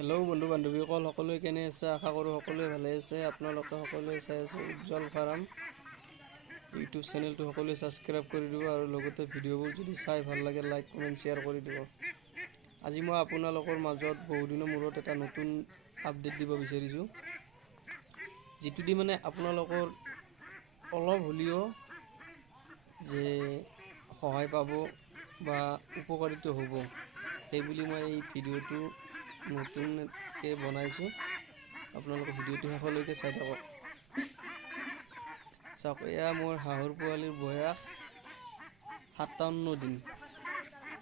Hello' বন্ধু বান্ধৱীসকল সকলোৱে কেনে আছে? আশা কৰোঁ সকলোৱে ভালে আছে। আপোনালোকে সকলোৱে চাই আছে উজ্জ্বল ফাৰ্ম ইউটিউব চেনেলটো সকলোৱে ছাবস্ক্ৰাইব কৰি দিব আৰু লগতে ভিডিঅ'বোৰ যদি চাই ভাল লাগে লাইক কমেণ্ট শ্বেয়াৰ কৰি দিব। আজি মই আপোনালোকৰ মাজত বহুদিনৰ মূৰত এটা নতুন আপডেট দিব বিচাৰিছোঁ, যিটো দি মানে আপোনালোকৰ অলপ হ'লেও যে সহায় পাব বা উপকাৰিত হ'ব, সেইবুলি মই এই ভিডিঅ'টো নতুনকৈ বনাইছোঁ। আপোনালোকে ভিডিঅ'টো শেষলৈকে চাই থাকক। চাওক, এয়া মোৰ হাঁহৰ পোৱালিৰ বয়স 57 দিন,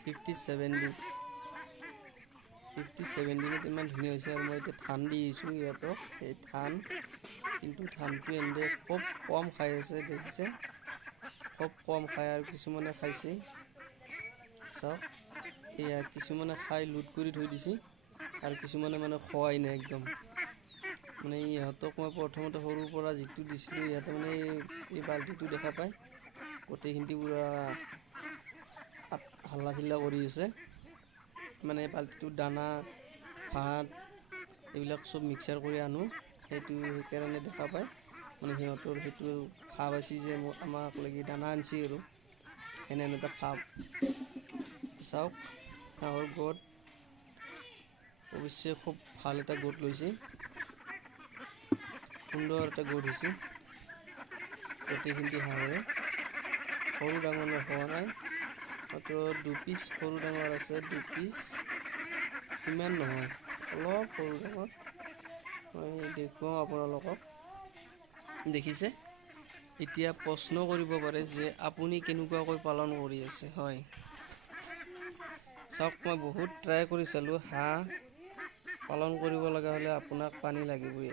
57 দিন। 57 দিনত ইমান ধুনীয়া হৈছে। আৰু মই এতিয়া ধান দি আহিছোঁ ইহঁতক, এই ধান, কিন্তু ধানটো এনে খুব কম খাই আছে, দেখিছে? খুব কম খায় আৰু কিছুমানে খাইছে। চাওক, এয়া কিছুমানে খাই লোড কৰি থৈ দিছে আৰু কিছুমানে মানে খোৱাই নাই একদম। মানে ইহঁতক মই প্ৰথমতে সৰুৰ পৰা যিটো দিছিলোঁ, ইহঁতে মানে এই বাল্টিটো দেখা পায় গোটেইখিনি পূৰা হাল্লা চিল্লা কৰি আছে। মানে বাল্টিটোত দানা, ভাত এইবিলাক চব মিক্সাৰ কৰি আনো, সেইকাৰণে দেখা পায়। মানে সিহঁতৰ সেইটো ভাৱ হৈছে যে আমাক লাগি দানা আনিছে আৰু এনে এটা ভাৱ। চাওক, হাঁহৰ গোট অৱশ্যে খুব ভাল এটা গোট লৈছে, সুন্দৰ এটা গোট হৈছে। গোটেইখিনি হাঁহৰে সৰু ডাঙৰ হোৱা নাই, মাত্ৰ 2 পিচ সৰু ডাঙৰ আছে, 2 পিচ, ইমান নহয়, অলপ সৰু ডাঙৰ। মই দেখুৱাওঁ আপোনালোকক, দেখিছে? এতিয়া প্ৰশ্ন কৰিব পাৰে যে আপুনি কেনেকুৱাকৈ পালন কৰি আছে। হয়, চাওক, মই বহুত ট্ৰাই কৰি চালোঁ। হাঁহ পালন কৰিব লগা হ'লে আপোনাক পানী লাগিবই।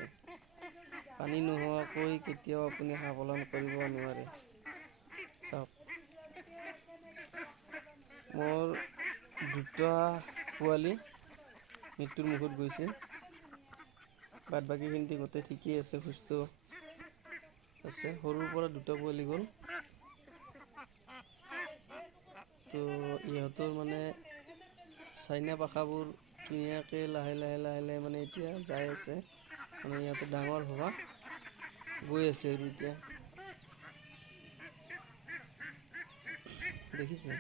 পানী নোহোৱাকৈ কেতিয়াও আপুনি হাঁহ পালন কৰিব নোৱাৰে। চাওক, মোৰ 2টা পোৱালি মৃত্যুৰ মুখত গৈছে, বাদ বাকীখিনি গোটেই ঠিকেই আছে, সুস্থ আছে। সৰুৰ পৰা 2টা পোৱালি গ'ল। তো ইহঁতৰ মানে চাইনা পাখাবোৰ ধুনীয়াকৈ লাহে লাহে মানে এতিয়া যাই আছে, মানে ইহঁতে ডাঙৰ হোৱা গৈ আছে আৰু এতিয়া দেখিছে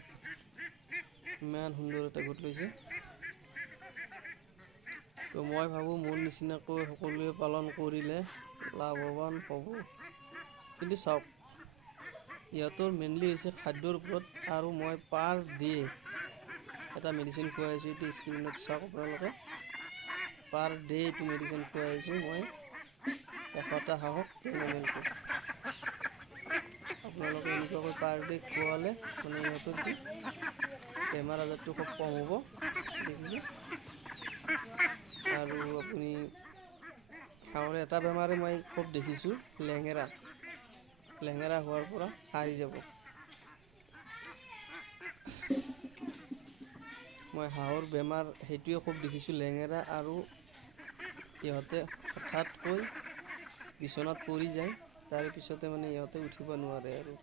ইমান সুন্দৰ এটা গোট লৈছে। তো মই ভাবোঁ মোৰ নিচিনাকৈ সকলোৱে পালন কৰিলে লাভৱান হ'ব। কিন্তু চাওক, ইহঁতৰ মেইনলি হৈছে খাদ্যৰ ওপৰত, আৰু মই পাৰ ডে এটা মেডিচিন খুৱাইছোঁ। এইটো স্ক্ৰীণত চাওক আপোনালোকে, পাৰ ডে এইটো মেডিচিন খুৱাইছোঁ মই 100টা হাঁহক 10 ml কৈ। আপোনালোকে এনেকুৱাকৈ পাৰ ডে খোৱালে মানে ইহঁতৰ কি বেমাৰ আজাৰটো খুব কম হ'ব, দেখিছে? আৰু আপুনি হাঁহৰ এটা বেমাৰে মই খুব দেখিছোঁ, লেঙেৰা হোৱাৰ পৰা সাৰি যাব। মই হাঁহৰ বেমাৰ সেইটোৱে খুব দেখিছোঁ, লেঙেৰা, আৰু ইহঁতে হঠাৎকৈ বিচনাত পৰি যায়, তাৰ পিছতে মানে ইহঁতে উঠিব নোৱাৰে আৰু